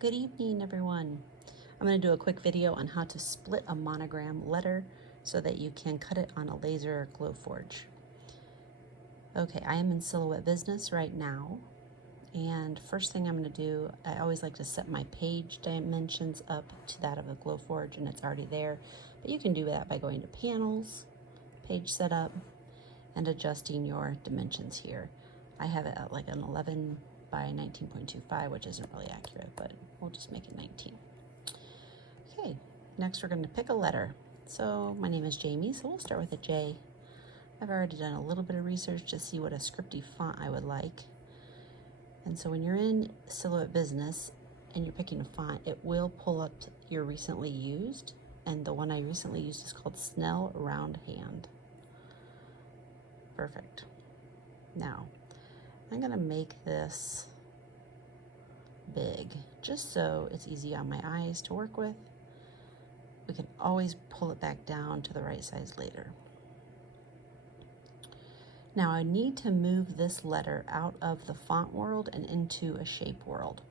Good evening, everyone. I'm going to do a quick video on how to split a monogram letter so that you can cut it on a laser or Glowforge. Okay, I am in Silhouette Business right now, and first thing I'm going to do, I always like to set my page dimensions up to that of a Glowforge, and it's already there, but you can do that by going to Panels, Page Setup, and adjusting your dimensions here. I have it at like an 11 by 19.25, which isn't really accurate, but we'll just make it 19. Okay, next we're going to pick a letter. So my name is Jamie, so we'll start with a J. I've already done a little bit of research to see what a scripty font I would like. And so when you're in Silhouette Business and you're picking a font, it will pull up your recently used, and the one I recently used is called Snell Round Hand. Perfect. Now, I'm going to make this big, just so it's easy on my eyes to work with. We can always pull it back down to the right size later. Now I need to move this letter out of the font world and into a shape world.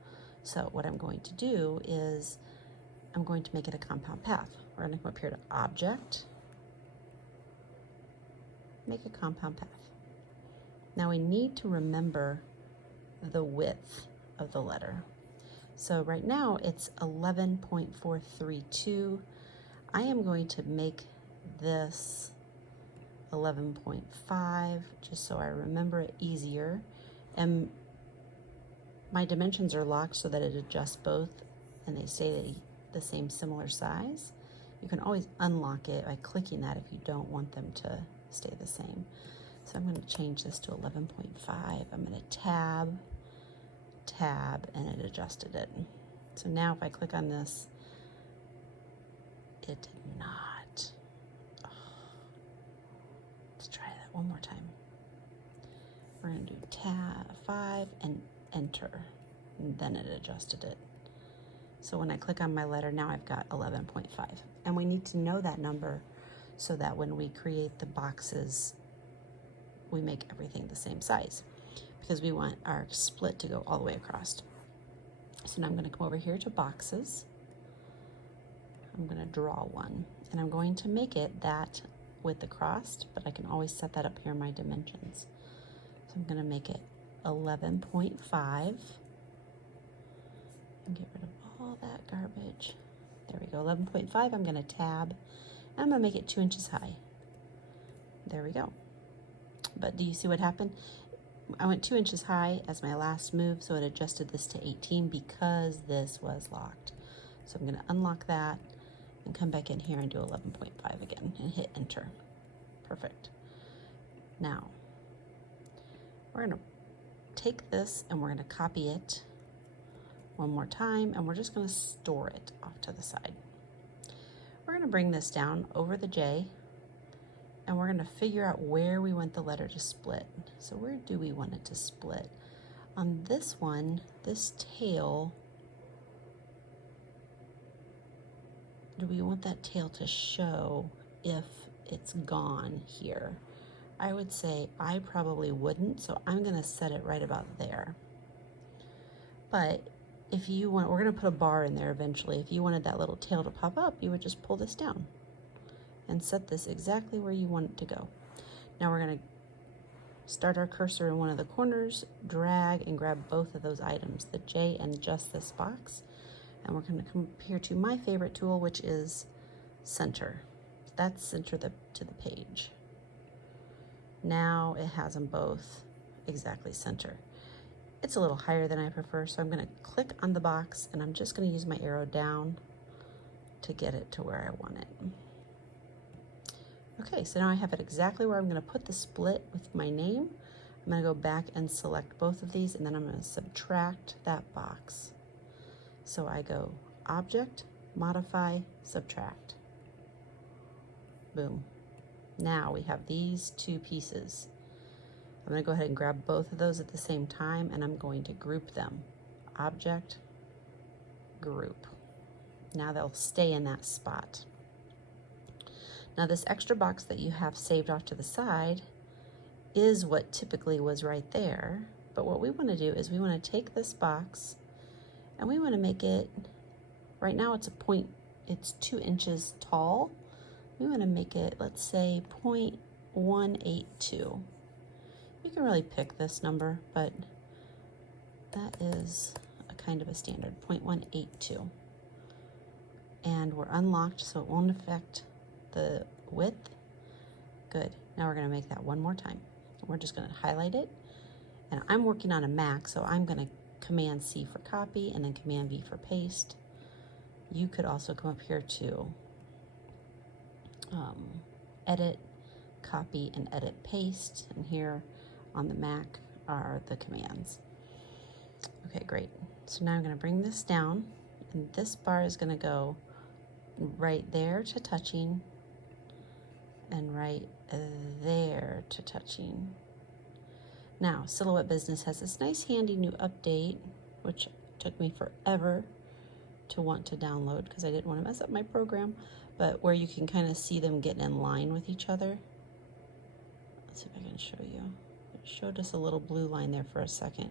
So what I'm going to do is I'm going to make it a compound path. We're going to come up here to Object, make a compound path. Now we need to remember the width of the letter. So right now it's 11.432. I am going to make this 11.5 just so I remember it easier. And my dimensions are locked so that it adjusts both and they stay the same similar size. You can always unlock it by clicking that if you don't want them to stay the same. So I'm going to change this to 11.5. I'm going to tab, and it adjusted it. So now if I click on this, it did not. Oh. Let's try that one more time. We're going to do tab 5 and enter, and then it adjusted it. So when I click on my letter, now I've got 11.5. And we need to know that number so that when we create the boxes, we make everything the same size, because we want our split to go all the way across. So now I'm going to come over here to boxes. I'm going to draw one, and I'm going to make it that width across, but I can always set that up here in my dimensions. So I'm going to make it 11.5 and get rid of all that garbage. There we go, 11.5. I'm going to tab, and I'm going to make it 2 inches high. There we go. But do you see what happened? I went 2 inches high as my last move, so it adjusted this to 18 because this was locked. So I'm going to unlock that and come back in here and do 11.5 again and hit enter. Perfect. Now, we're going to take this and we're going to copy it one more time, and we're just going to store it off to the side. We're going to bring this down over the J, and we're going to figure out where we want the letter to split. So where do we want it to split? On this one, this tail, do we want that tail to show if it's gone here? I would say I probably wouldn't, so I'm going to set it right about there. But if you want, we're going to put a bar in there eventually. If you wanted that little tail to pop up, you would just pull this down and set this exactly where you want it to go. Now we're going to start our cursor in one of the corners, drag and grab both of those items, the J and just this box, and we're going to come here to my favorite tool, which is center. That's center to the page. Now it has them both exactly center. It's a little higher than I prefer, so I'm going to click on the box, and I'm just going to use my arrow down to get it to where I want it. Okay, so now I have it exactly where I'm going to put the split with my name. I'm going to go back and select both of these, and then I'm going to subtract that box. So I go Object, Modify, Subtract. Boom. Now we have these two pieces. I'm going to go ahead and grab both of those at the same time, and I'm going to group them. Object, Group. Now they'll stay in that spot. Now this extra box that you have saved off to the side is what typically was right there, but what we want to do is we want to take this box And we want to make it, right now it's it's 2 inches tall. We want to make it, let's say 0.182. You can really pick this number, but that is a kind of a standard, 0.182. And we're unlocked, so it won't affect the width. Good. Now we're going to make that one more time. We're just going to highlight it. And I'm working on a Mac, so I'm going to Command C for copy and then Command V for paste. You could also come up here to edit, copy, and edit paste. And here on the Mac are the commands. Okay, great. So now I'm going to bring this down, and this bar is going to go right there to touching and right there to touching. Now, Silhouette Business has this nice handy new update, which took me forever to want to download because I didn't want to mess up my program, but where you can kind of see them get in line with each other. Let's see if I can show you. It showed us a little blue line there for a second.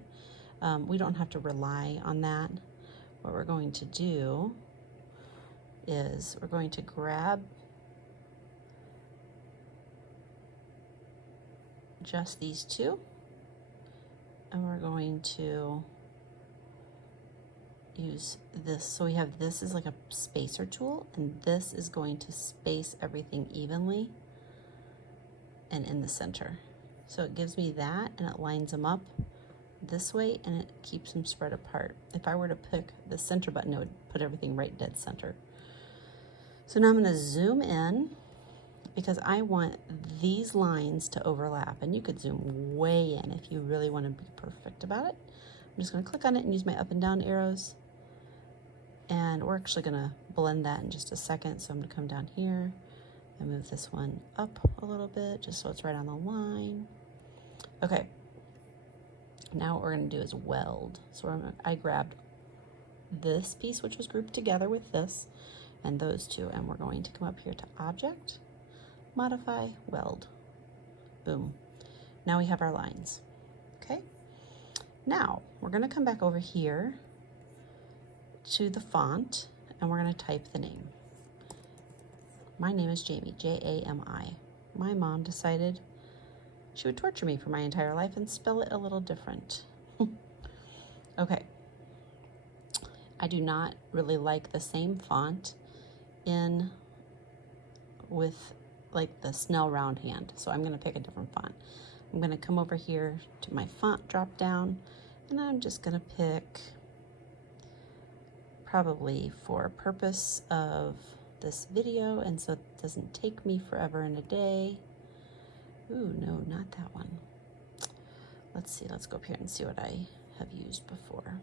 We don't have to rely on that. What we're going to do is we're going to grab just these two, and we're going to use this. So we have this is like a spacer tool, and this is going to space everything evenly and in the center. So it gives me that, and it lines them up this way, and it keeps them spread apart. If I were to pick the center button, it would put everything right dead center. So now I'm going to zoom in because I want these lines to overlap, and you could zoom way in if you really want to be perfect about it. I'm just going to click on it and use my up and down arrows, and we're actually going to blend that in just a second. So I'm going to come down here and move this one up a little bit just so it's right on the line. Okay, now what we're going to do is weld. So I grabbed this piece, which was grouped together with this and those two, and we're going to come up here to Object, Modify, Weld. Boom. Now we have our lines. Okay. Now we're going to come back over here to the font, and we're going to type the name. My name is Jamie, J-A-M-I. My mom decided she would torture me for my entire life and spell it a little different. Okay. I do not really like the same font in with like the Snell round hand, so I'm going to pick a different font. I'm going to come over here to my font drop down, and I'm just going to pick, probably for purpose of this video and so it doesn't take me forever in a day. Ooh, no, not that one. Let's see, let's go up here and see what I have used before.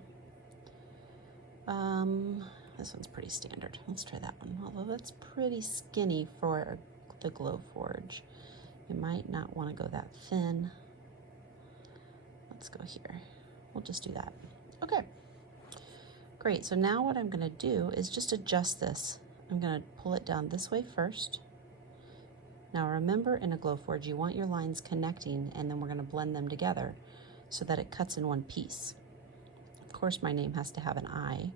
This one's pretty standard. Let's try that one, although that's pretty skinny for the Glowforge. You might not want to go that thin. Let's go here. We'll just do that. Okay, great. So now what I'm going to do is just adjust this. I'm going to pull it down this way first. Now remember, in a Glowforge, you want your lines connecting, and then we're going to blend them together so that it cuts in one piece. Of course, my name has to have an I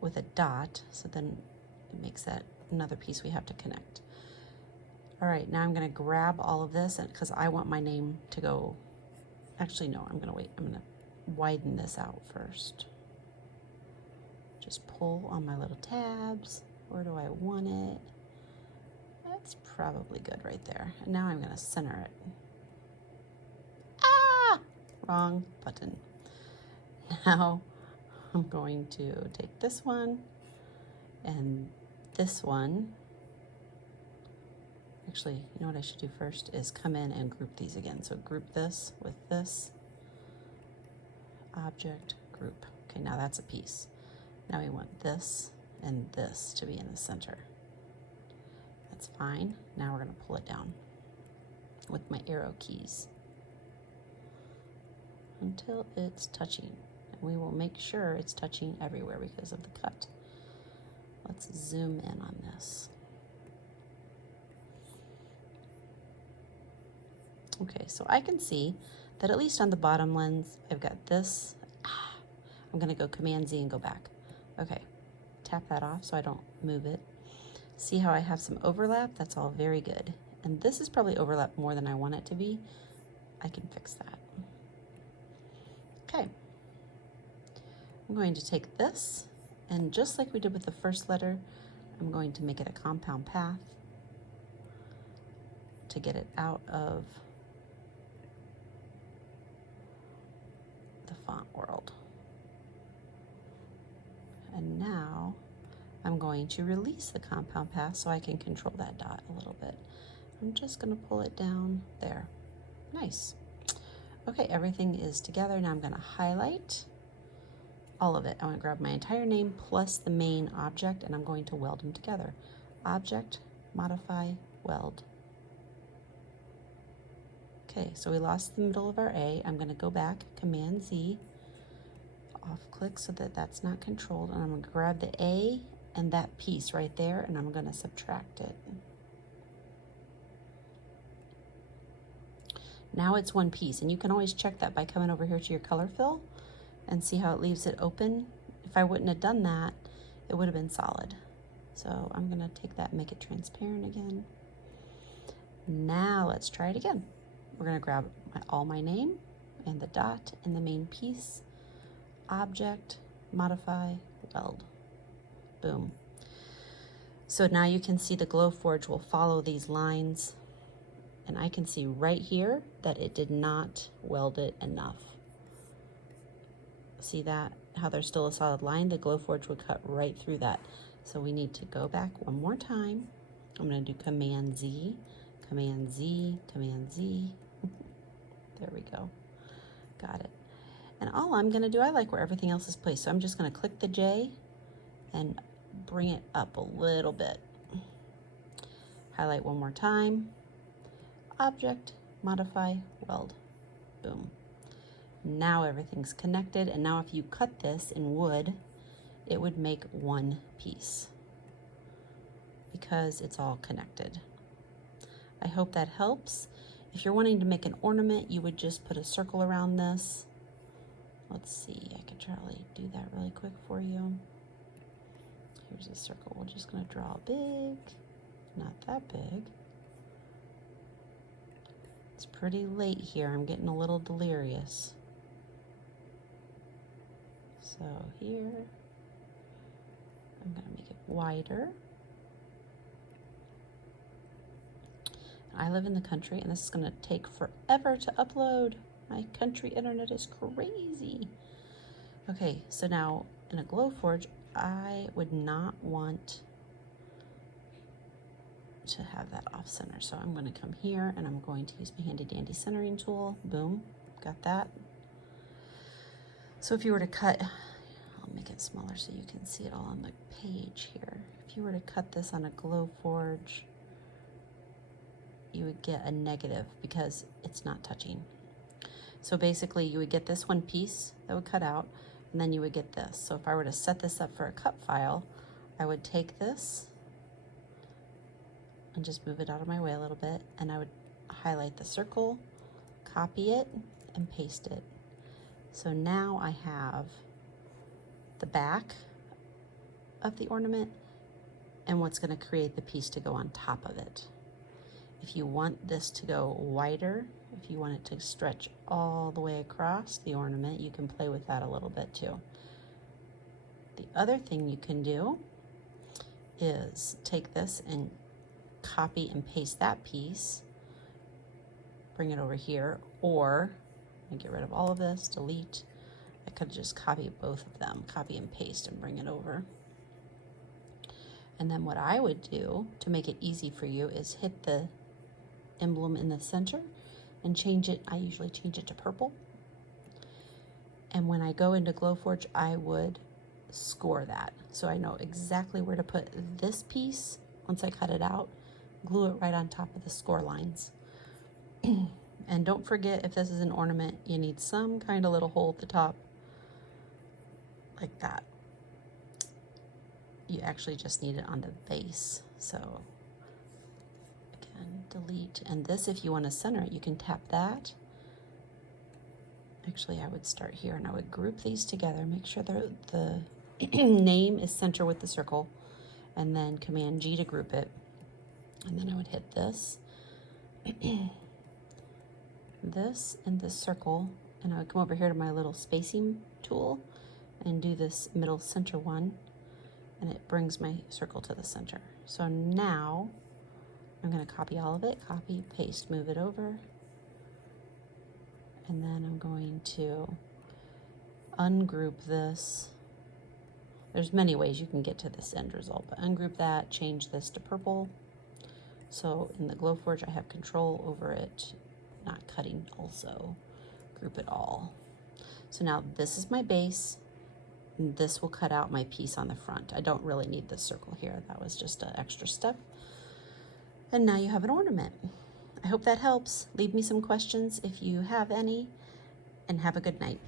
with a dot, so then it makes that another piece we have to connect. All right, now I'm going to grab all of this, and because I want my name to go, actually no, I'm going to wait. I'm going to widen this out first. Just pull on my little tabs. Where do I want it? That's probably good right there. And now I'm going to center it. Ah! Wrong button. Now I'm going to take this one and this one. Actually, you know what I should do first is come in and group these again. So group this with this. Object, group. Okay, now that's a piece. Now we want this and this to be in the center. That's fine. Now we're going to pull it down with my arrow keys until it's touching. And we will make sure it's touching everywhere because of the cut. Let's zoom in on this. Okay, so I can see that at least on the bottom lens, I've got this. I'm going to go Command Z and go back. Okay, tap that off so I don't move it. See how I have some overlap? That's all very good. And this is probably overlapped more than I want it to be. I can fix that. Okay. I'm going to take this, and just like we did with the first letter, I'm going to make it a compound path to get it out of the font world. And now I'm going to release the compound path so I can control that dot a little bit. I'm just going to pull it down there. Nice. Okay, everything is together. Now I'm going to highlight all of it. I want to grab my entire name plus the main object, and I'm going to weld them together. Object, modify, weld. Okay, so we lost the middle of our A. I'm going to go back, Command Z, off click so that that's not controlled, and I'm going to grab the A and that piece right there, and I'm going to subtract it. Now it's one piece, and you can always check that by coming over here to your color fill and see how it leaves it open. If I wouldn't have done that, it would have been solid. So I'm going to take that and make it transparent again. Now let's try it again. We're going to grab all my name and the dot and the main piece, object, modify, weld. Boom. So now you can see the Glowforge will follow these lines, and I can see right here that it did not weld it enough. See that? How there's still a solid line? The Glowforge would cut right through that. So we need to go back one more time. I'm going to do Command Z, Command Z, Command Z. There we go. Got it. And all I'm going to do, I like where everything else is placed, so I'm just going to click the J and bring it up a little bit. Highlight one more time. Object, modify, weld. Boom. Now everything's connected, and now if you cut this in wood, it would make one piece because it's all connected. I hope that helps. If you're wanting to make an ornament, you would just put a circle around this. Let's see, I could probably do that really quick for you. Here's a circle. We're just going to draw big, not that big. It's pretty late here. I'm getting a little delirious. So here, I'm going to make it wider. I live in the country, and this is going to take forever to upload. My country internet is crazy. Okay, so now in a Glowforge, I would not want to have that off center. So I'm going to come here, and I'm going to use my handy dandy centering tool. Boom, got that. So if you were to cut, I'll make it smaller so you can see it all on the page here. If you were to cut this on a Glowforge, you would get a negative because it's not touching. So basically you would get this one piece that would cut out, and then you would get this. So if I were to set this up for a cut file, I would take this and just move it out of my way a little bit, and I would highlight the circle, copy it, and paste it. So now I have the back of the ornament and what's going to create the piece to go on top of it. If you want this to go wider, if you want it to stretch all the way across the ornament, you can play with that a little bit too. The other thing you can do is take this and copy and paste that piece, bring it over here, or get rid of all of this, delete. I could just copy both of them, copy and paste, and bring it over. And then what I would do to make it easy for you is hit the emblem in the center and change it. I usually change it to purple. And when I go into Glowforge, I would score that. So I know exactly where to put this piece once I cut it out, glue it right on top of the score lines. And don't forget, if this is an ornament, you need some kind of little hole at the top, like that. You actually just need it on the base. So again, delete. And this, if you want to center it, you can tap that Actually, I would start here and I would group these together, make sure the name is center with the circle, and then Command G to group it. And then I would hit this, this, and this circle, and I would come over here to my little spacing tool and do this middle center one, and it brings my circle to the center. So now I'm going to copy all of it, copy, paste, move it over, and then I'm going to ungroup this. There's many ways you can get to this end result, but ungroup that, change this to purple. So in the Glowforge, I have control over it, not cutting also, group it all. So now this is my base, and this will cut out my piece on the front. I don't really need this circle here. That was just an extra step. And now you have an ornament. I hope that helps. Leave me some questions if you have any, and have a good night.